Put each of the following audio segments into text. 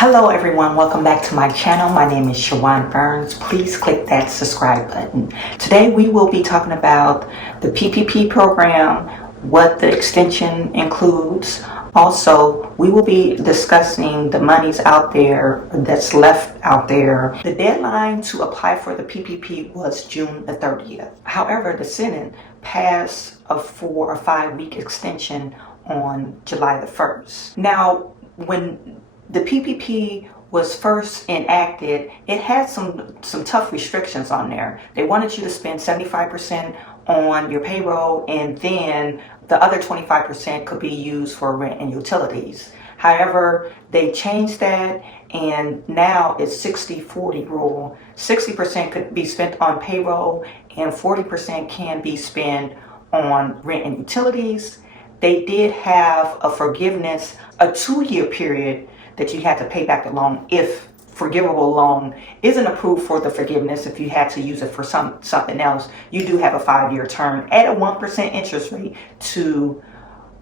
Hello everyone, welcome back to my channel. My name is Chawanne Burns. Please click that subscribe button. Today we will be talking about the PPP program, what the extension includes. Also, we will be discussing the monies out there that's left out there. The deadline to apply for the PPP was June the 30th. However, the Senate passed a 4 or 5 week extension on July the 1st. Now, when the PPP was first enacted, it had some tough restrictions on there. They wanted you to spend 75% on your payroll, and then the other 25% could be used for rent and utilities. However, they changed that, and now it's 60-40 rule. 60% could be spent on payroll, and 40% can be spent on rent and utilities. They did have a forgiveness, a 2-year period that you had to pay back the loan if forgivable loan isn't approved for the forgiveness. If you had to use it for something else, you do have a 5-year term at a 1% interest rate to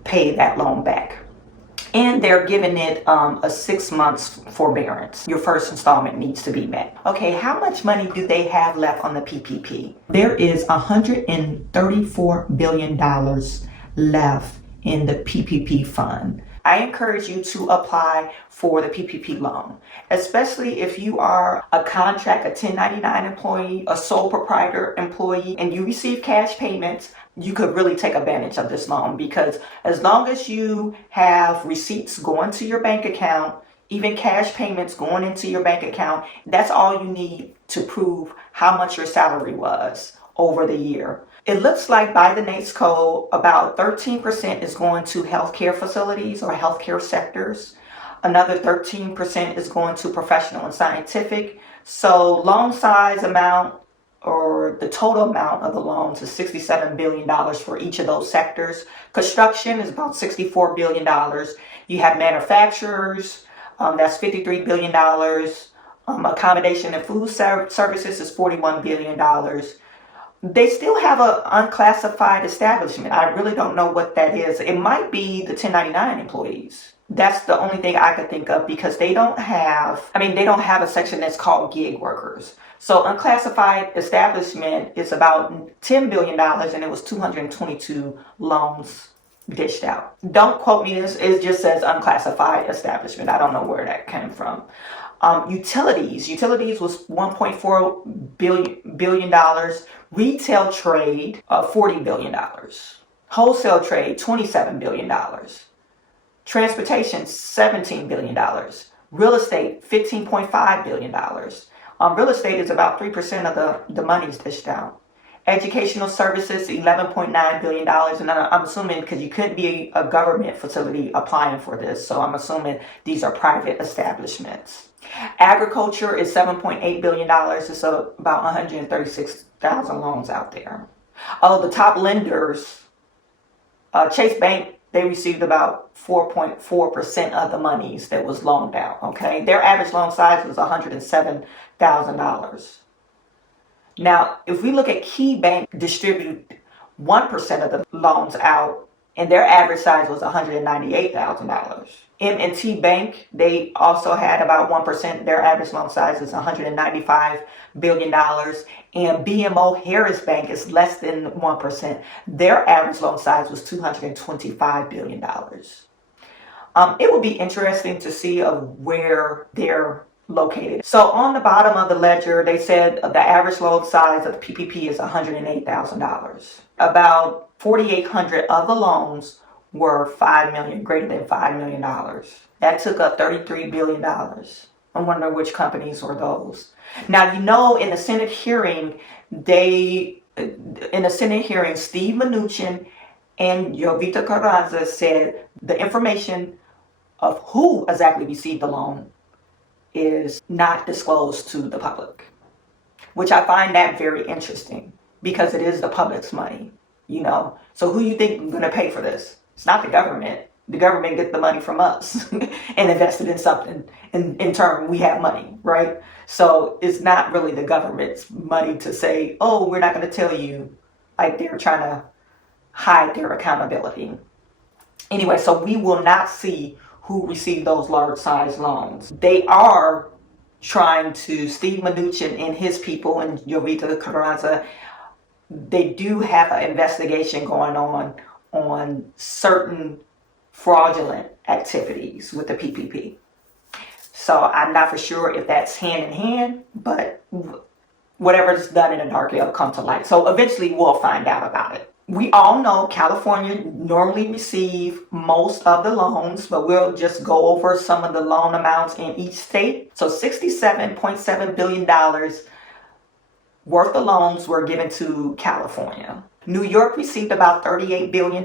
pay that loan back. And they're giving it a 6 months forbearance. Your first installment needs to be met. Okay, how much money do they have left on the PPP? There is $134 billion left in the PPP fund. I encourage you to apply for the PPP loan, especially if you are a contract, a 1099 employee, a sole proprietor employee, and you receive cash payments. You could really take advantage of this loan, because as long as you have receipts going to your bank account, even cash payments going into your bank account, that's all you need to prove how much your salary was over the year. It looks like by the NAICS code, about 13% is going to healthcare facilities or healthcare sectors. Another 13% is going to professional and scientific. So loan size amount, or the total amount of the loans, is $67 billion for each of those sectors. Construction is about $64 billion. You have manufacturers, that's $53 billion. Accommodation and food services is $41 billion. They still have an unclassified establishment. I really don't know what that is. It might be the 1099 employees. That's the only thing I could think of, because they don't have a section that's called gig workers. So unclassified establishment is about $10 billion, and it was 222 loans dished out. Don't quote me this. It just says unclassified establishment. I don't know where that came from. Utilities was $1.4 billion. Retail trade, $40 billion. Wholesale trade, $27 billion. Transportation, $17 billion. Real estate, $15.5 billion. Real estate is about 3% of the monies dished out. Educational services, $11.9 billion. And I'm assuming, because you couldn't be a government facility applying for this, so I'm assuming these are private establishments. Agriculture is $7.8 billion. It's about 136,000 loans out there. The top lenders, Chase Bank, they received about 4.4% of the monies that was loaned out. Okay, their average loan size was $107,000. Now, if we look at Key Bank, distribute 1% of the loans out, and their average size was $198,000. M&T Bank, they also had about 1%. Their average loan size is $195 billion. And BMO Harris Bank is less than 1%. Their average loan size was $225 billion. It will be interesting to see of where they're located. So on the bottom of the ledger, they said the average loan size of the PPP is $108,000. About 4,800 of the loans were greater than $5 million. That took up $33 billion. I wonder which companies were those. Now, in the Senate hearing, Steve Mnuchin and Jovita Carranza said the information of who exactly received the loan is not disclosed to the public, which I find that very interesting, because it is the public's money, So who you think is going to pay for this? It's not the government. The government gets the money from us and invest it in something. In turn, we have money, right? So it's not really the government's money to say, oh, we're not going to tell you, like they're trying to hide their accountability. Anyway, so we will not see who receive those large size loans. They are trying to, Steve Mnuchin and his people, and Jovita Carranza, they do have an investigation going on certain fraudulent activities with the PPP. So I'm not for sure if that's hand in hand, but whatever's done in the dark, it'll come to light. So eventually we'll find out about it. We all know California normally receive most of the loans, but we'll just go over some of the loan amounts in each state. So $67.7 billion worth of loans were given to California. New York received about $38 billion.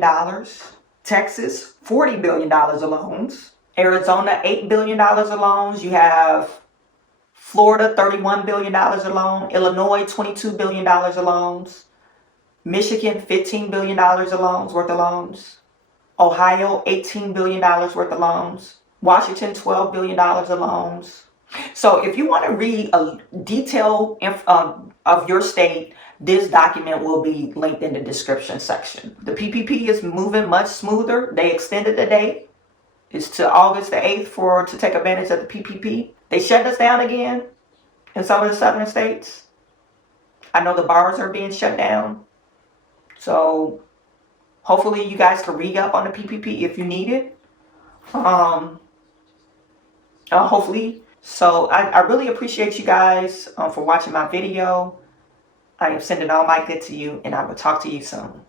Texas, $40 billion of loans. Arizona, $8 billion of loans. You have Florida, $31 billion of loans. Illinois, $22 billion of loans. Michigan, $15 billion of loans worth of loans. Ohio, $18 billion worth of loans. Washington, $12 billion of loans. So if you want to read a detail of your state, this document will be linked in the description section. The PPP is moving much smoother. They extended the date. It's to August the 8th to take advantage of the PPP. They shut us down again in some of the southern states. I know the bars are being shut down. So hopefully you guys can read up on the PPP if you need it. Hopefully. So I really appreciate you guys for watching my video. I am sending all my good to you, and I will talk to you soon.